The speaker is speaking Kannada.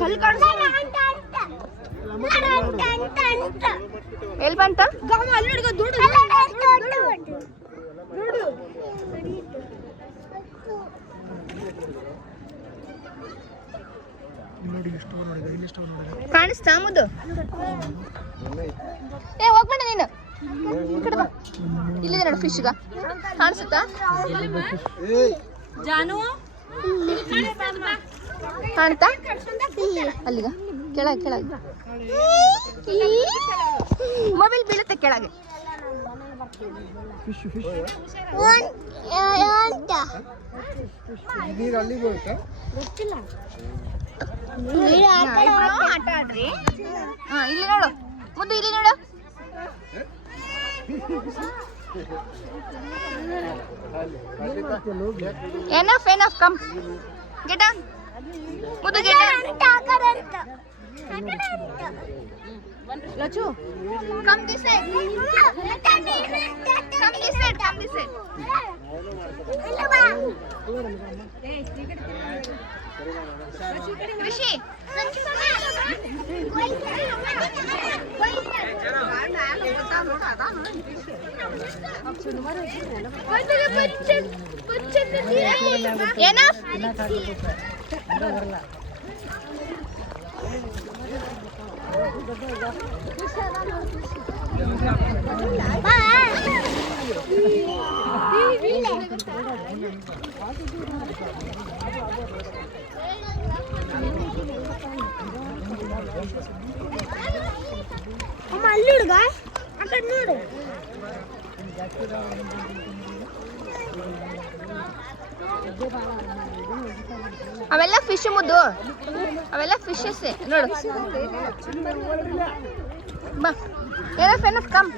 ಕಲ್ ಕಾಣಿಸ್ತಾ ಎಲ್ಲಿ ಬಂತ ಅಲ್ಲಿ ಹುಡುಗ ದುಡ್ಡು ಕಾಣಿಸ್ತಾ ಮುದ್ದು ಏ ಹೋಗ್ಬೇಡ ನೀನು ಇಲ್ಲಿದೆ ನೋಡು ಫಿಶ್ಗ ಕಾಣಿಸುತ್ತಾ ಜಾನು ಕಾಣ್ತಾ ಅಲ್ಲಿಗ ಕೆಳಗೆ ಕೆಳಗೆ ಮೊಬೈಲ್ ಬೀಳುತ್ತೆ ಕೆಳಗೆ ಆಟ ಆಡ್ರಿ ಇಲ್ಲಿ ನೋಡು ಮುದ್ದು ಇಲ್ಲಿ ನೋಡು enough come get down mudu get down lachu come this side come this side rishi enough ಅಮ್ಮ ಅಲ್ಲಿ ಹುಡುಗ ಆ ಕಡೆ ನೋಡು ಅವೆಲ್ಲ ಫಿಶ್ ಮುದ್ದು ಅವೆಲ್ಲ ಫಿಶಸ್ ನೋಡು ಬಾ enough come